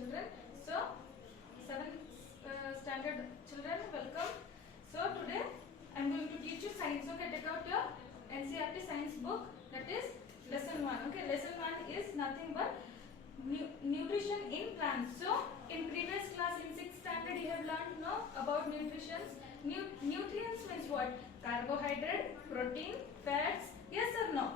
children. So, 7th standard children, welcome. So, today I am going to teach you science. Okay, take out your NCERT science book. That is lesson 1. Okay, lesson 1 is nothing but nutrition in plants. So, in previous class in 6th standard you have learned about nutrition. Nutrients means what? Carbohydrate, protein, fats. Yes or no?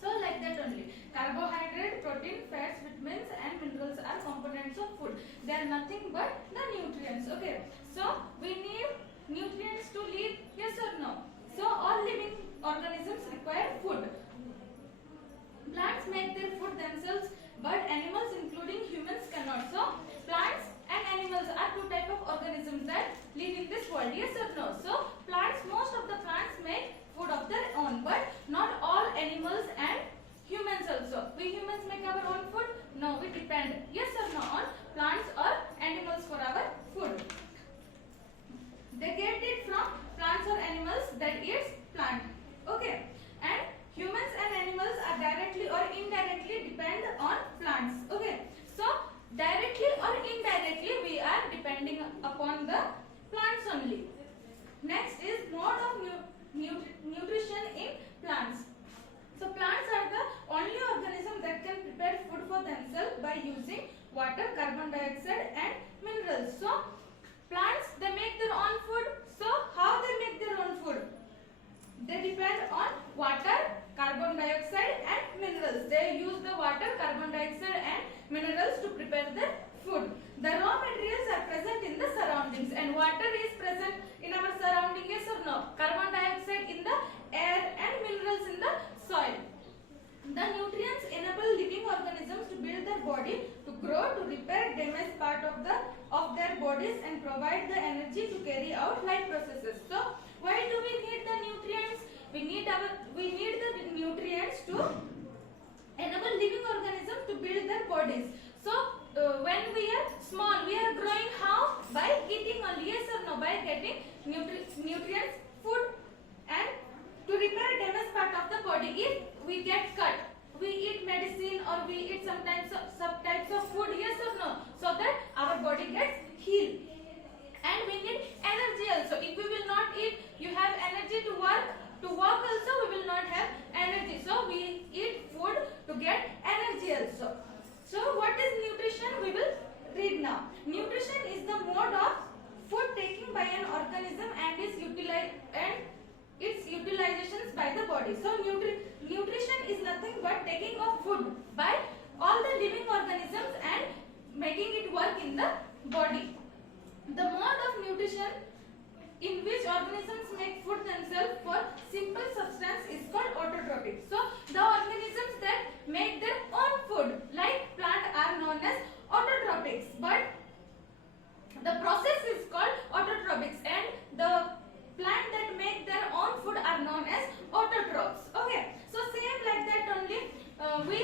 So like that only. Carbohydrate, protein, fats, vitamins and minerals are components of food. They are nothing but the nutrients. Okay. So we need nutrients to live. Yes or no? So all living organisms require food. Plants make their food themselves, but animals including humans cannot. So plants and animals are two type of organisms that live in this world. Yes or no? So plants, most of the plants make food of their own, but not all animals and humans also. We humans make our own food? No, we depend, yes or no, on plants or animals for our food. They get it from plants or animals that eats plant. Okay. And humans and animals are directly or indirectly depend on plants. Okay. So directly or indirectly we are depending upon the plants only. Next is mode of nutrition in plants. So plants are the only organism that can prepare food for themselves by using water, carbon dioxide and minerals. So plants, they make their own food. So how they make their own food? They depend on water, carbon dioxide and minerals. They use the water, carbon dioxide and minerals to prepare their food. The raw materials are present in the surroundings and water is present in our surrounding, yes or no? Carbon dioxide in the air and minerals in the soil. The nutrients enable living organisms to build their body, to grow, to repair damaged part of their bodies and provide the energy to carry out life processes. So why do we need the nutrients? We need the nutrients to enable living organisms to build their bodies. So when we are small, we are growing how? By eating only, yes or no? By getting nutrients, food, and to repair damaged part of the body. If we get cut, we eat medicine or we eat some types of food, yes or no? So that our body gets healed. And we need energy also. If we will not eat, you have energy to work. To walk also we will not have energy. So we eat food to get energy also. So what is nutrition? We will read now. Nutrition is the mode of food taking by an organism and its utilizations by the body. So nutrition is nothing but taking of food by all the living organisms and making it work in the body. The mode of nutrition in which organisms make food themselves for simple substance is called autotrophic. So the organisms that make their own food like plant are known as autotrophics, but the process is called autotrophics and the plant that make their own food are known as autotrophs. Okay, so same like that only we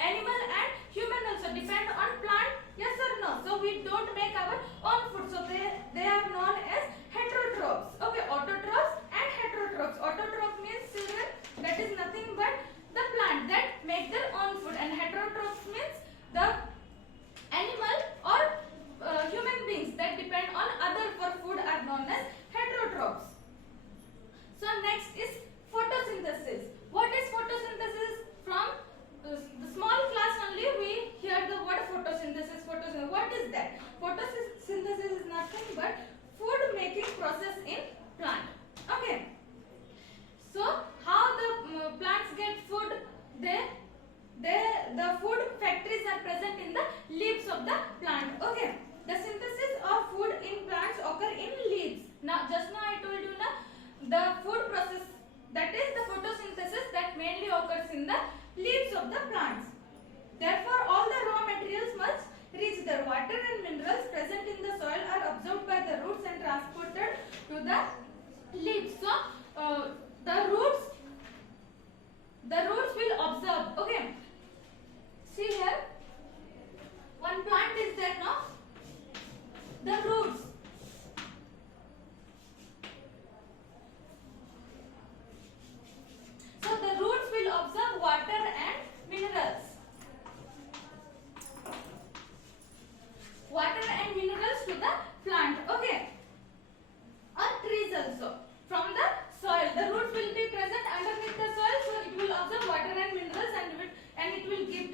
animal and human also depend on plant, yes or no? So we don't make our own food, so they are known as heterotrophs. Okay, autotrophs and heterotrophs. Autotroph means children, that is nothing but the plant that make their own food, and heterotrophs means the animal or human beings that depend on other for food are known as heterotrophs. So next is photosynthesis. What is photosynthesis? From the small class only we hear the word photosynthesis. What is that? Photosynthesis is nothing but food making process in plant. Okay. So how the plants get food? The food factories are present in the leaves of the plant. Okay. The synthesis of food in plants occur in leaves. Now just now I told you the food process, that is the photosynthesis, that mainly occurs in the leaves of the plants. Therefore all the raw materials must reach there. Water and minerals present in the soil are absorbed by the roots and transported to the leaves. So the roots will absorb. Okay, see here, one plant is there now. The roots, so the roots will absorb water and minerals.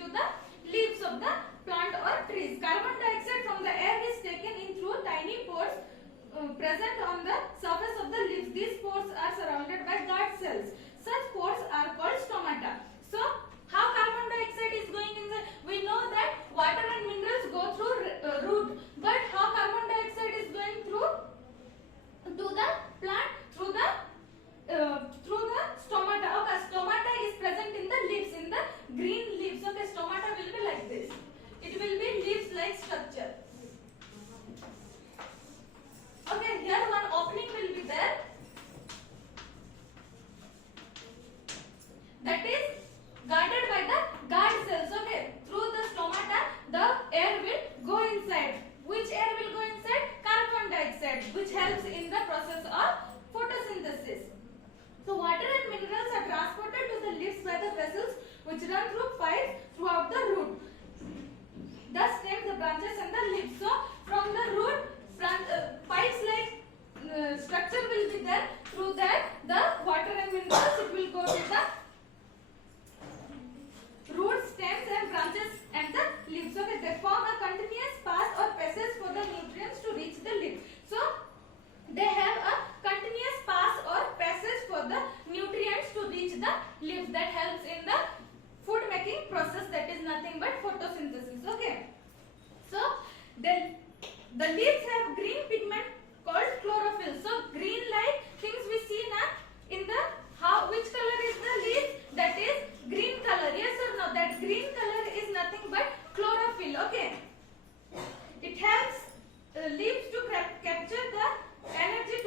into the leaves of the plant or trees. Carbon dioxide from the air is taken in through tiny pores present on the surface of the leaves. These pores are surrounded by guard cells. Such pores are called stomata. So, how carbon dioxide is going inside? We know that water and minerals go through root, but how carbon dioxide is going through to the plant through the stomata. Okay, stomata is present in the leaves, in the green leaves. Okay, stomata will be like this. It will be leaves like structure. Okay, here one opening will be there. That is guarded by the guard cells. Okay, through the stomata, the air will go inside. Which air will go inside? Carbon dioxide, which helps in the process of photosynthesis. So, water and minerals are transported to the leaves by the vessels which run through pipes throughout the root. Thus, stems, the branches, and the leaves. So, from the root, pipes like structure will be there. Through that, the water and minerals it will go to the root, stems, and branches and the leaves. Okay, they form a continuous path or passage for the nutrients to reach the leaf. So, they have a continuous path or passage for the nutrients to reach the leaf. That helps in the food making process. That is nothing but photosynthesis. Okay. So, then the leaves have green pigment called chlorophyll. So, green like things we see now in the which color is the leaf? That is green color. Yes or no? That green color is nothing but chlorophyll. Okay. It helps leaves to capture the energy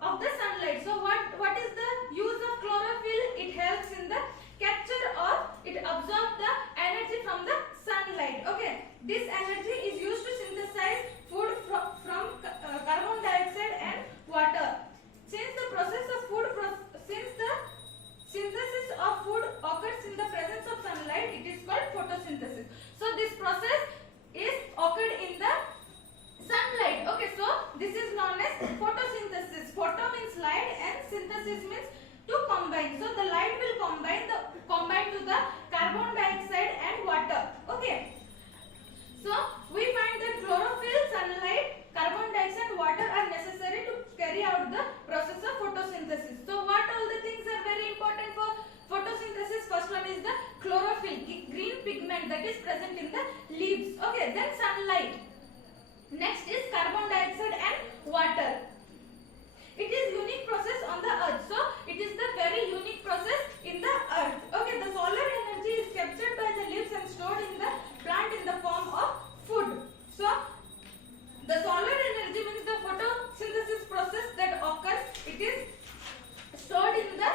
of the sunlight. So what is the use of chlorophyll? It helps in the capture or it absorbs the energy from the sunlight. Okay. This energy is used to synthesize food from carbon dioxide and water. Since the synthesis of food occurs in the presence of sunlight, it is called photosynthesis. So this process is occurred in the sunlight. Okay, so this is known as photosynthesis. Photo means light and synthesis means to combine. So the light will combine to the carbon dioxide and water. Okay. So we find that chlorophyll, sunlight, carbon dioxide, water are necessary to carry out the process of photosynthesis. So what all the things are very important for photosynthesis? First one is the chlorophyll, green pigment that is present in the leaves. Okay, then sunlight. Next is carbon dioxide and water. It is unique process on the earth. So it is the very unique process in the earth. Okay, the solar energy is captured by the leaves and stored in the plant in the form of food. So the solar energy means the photosynthesis process that occurs. It is stored in the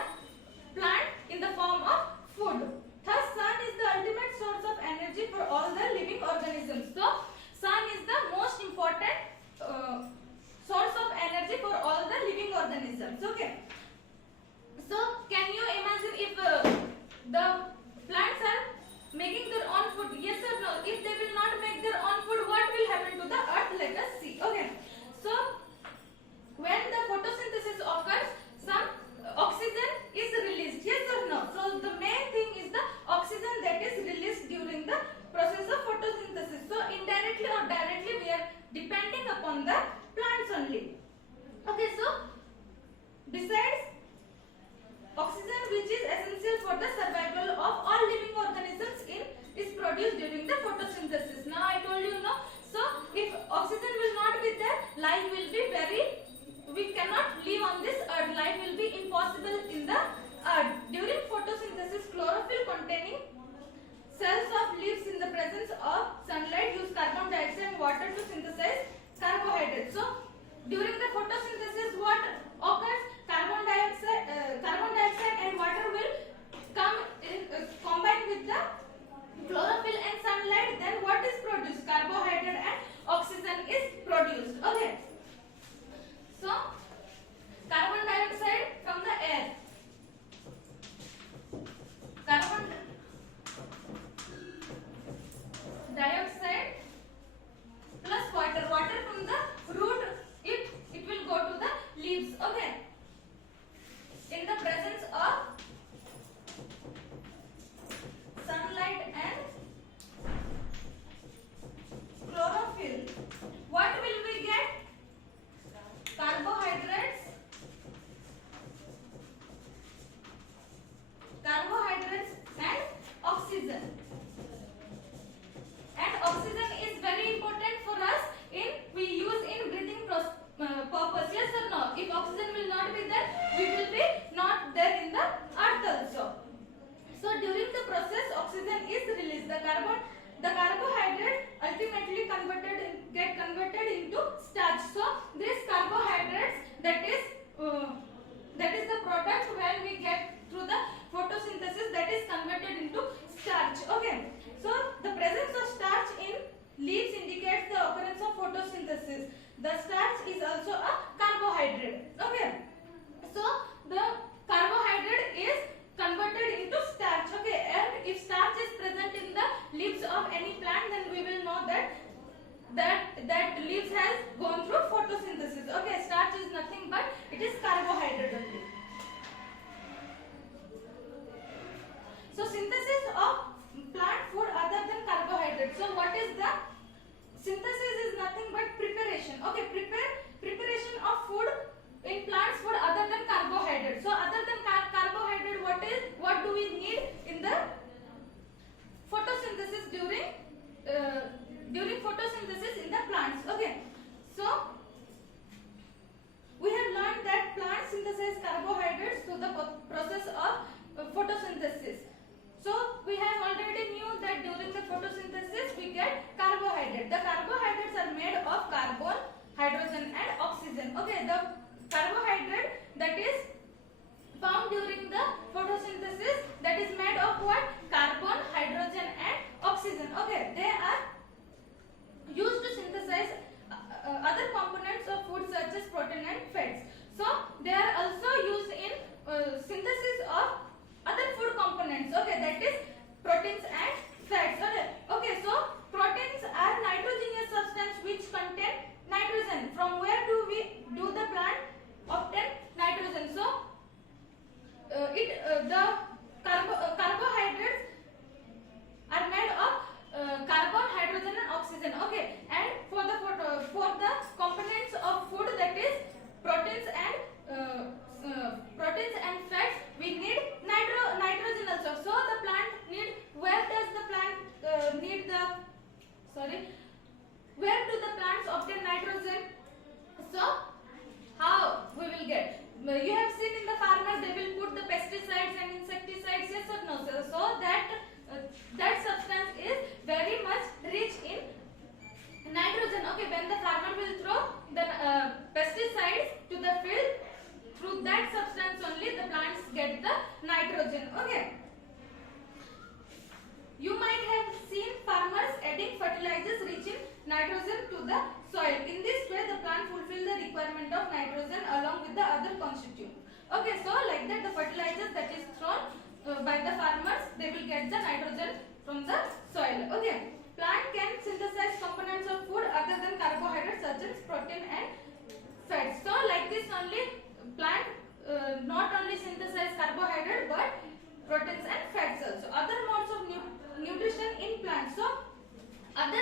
plant in the form of food. Thus, sun is the ultimate source of energy for all the living organisms. So sun is the most important source of energy for all the living organisms. Okay. So, can you imagine if the plants are making their own food? Yes or no? If they will not make their own food, what will happen to the earth? Let us see. Okay. So, when the photosynthesis occurs, some oxygen is released. Yes or no? So, the main thing is the oxygen that is released during the process of photosynthesis. So, indirectly or directly, we are depending upon the plants only. Okay, so besides oxygen, which is essential for the survival of all living organisms, is produced during the photosynthesis. Now I told you, no. So if oxygen will not be there, life will be we cannot live on this earth. Life will be impossible in the earth. During photosynthesis, chlorophyll containing cells of leaves in the presence of sunlight use carbon dioxide and water to synthesize carbohydrates. So during the photosynthesis, what occurs? Carbon dioxide and water will combine with the chlorophyll and sunlight. Then what is that leaves has gone through photosynthesis. Okay, starch is nothing but it is carbohydrate only. So synthesis of plant food other than carbohydrate. So what is the synthesis? Is nothing but preparation. Okay, preparation of food in plants food other than carbohydrate. So other than carbohydrate, what do we need in the photosynthesis during photosynthesis in the plants? Okay, so we have learned that plants synthesize carbohydrates through the process of photosynthesis. So we have already knew that during the photosynthesis we get carbohydrate. The carbohydrates are made of carbon, hydrogen and oxygen. Okay, the carbohydrate that is found during the photosynthesis, that is made of what? Carbon, hydrogen and oxygen. Okay, they are used to synthesize other components of food such as protein and fats. So they are also used in synthesis of other food components. Okay, that is proteins and fats. Okay, so proteins are nitrogenous substance which contain nitrogen. From where do the plant obtain nitrogen? So the carbohydrates are made of carbon, hydrogen and oxygen. Okay, and for the components of food, that is proteins and fats, we need nitrogen also. So the plant need, where does the plant where do the plants obtain nitrogen? So how we will get? You have seen in the farmers, they will put the pesticides and insecticides, yes or no? So that substance is very much rich in nitrogen. Okay, when the farmer will throw the pesticides to the field, through that substance only the plants get the nitrogen. Okay, you might have seen farmers adding fertilizers rich in nitrogen to the soil. In this way the plant fulfill the requirement of nitrogen along with the other constituents. Okay, so like that the fertilizers that is thrown by the farmers, they will get the nitrogen from the soil. Okay, plant can synthesize components of food other than carbohydrates such as protein and fats. So like this only plant not only synthesize carbohydrate but proteins and fats also. Other modes of nutrition in plants. So other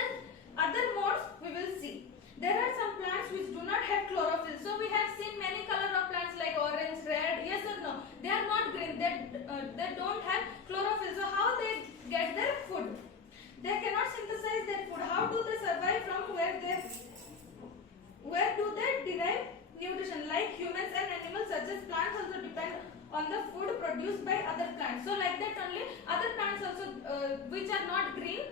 modes we will see. There are some plants which do not have chlorophyll. So we have seen many color of plants like orange, red, yes or no? They are not green. They don't have chlorophyll. So how they get their food? They cannot synthesize their food. How do they survive? From where do they derive nutrition? Like humans and animals such as plants also depend on the food produced by other plants. So like that only other plants also which are not green,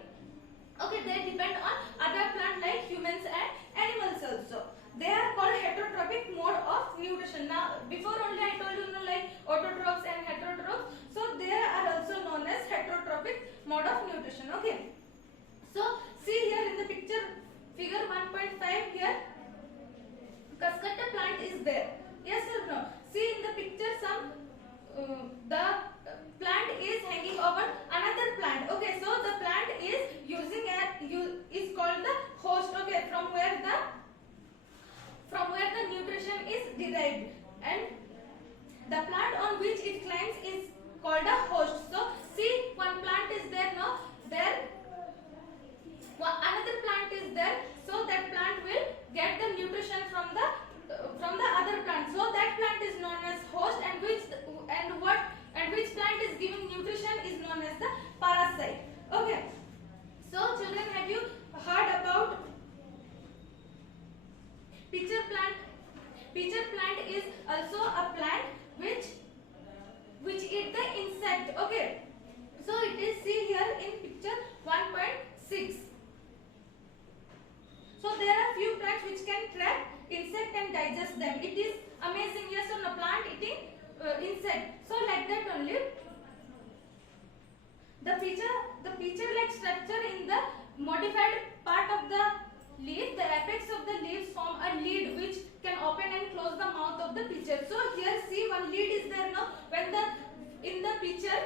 okay, they depend on other plants like humans and animals also. They are called heterotrophic mode of nutrition. Now before only I told you, like autotrophs and heterotrophs. So they are also known as heterotrophic mode of nutrition. Okay. So see here in the picture, figure 1.5 here, cuscutter plant is there. Yes or no? See in the picture the plant is hanging over another plant. Okay, so the plant is is called the host. Okay, from where the nutrition is derived, and the plant on which it climbs is called a host. So see, one plant is there, no? There another plant is there, so that plant will get the nutrition from the other plant. So that plant is known as host, and which plant is giving nutrition is known as the parasite. Okay. So children, have you heard about pitcher plant? Pitcher plant is also a plant which eat the insect. Okay. So it is, see here in picture 1.6. So there are few plants which can trap insect and digest them. It is amazing, yes or no? Plant eating insect. So like that only the pitcher like structure in the modified part of the leaf, the apex of the leaves form a lid which can open and close the mouth of the pitcher. So here see, one lid is there now. When in the pitcher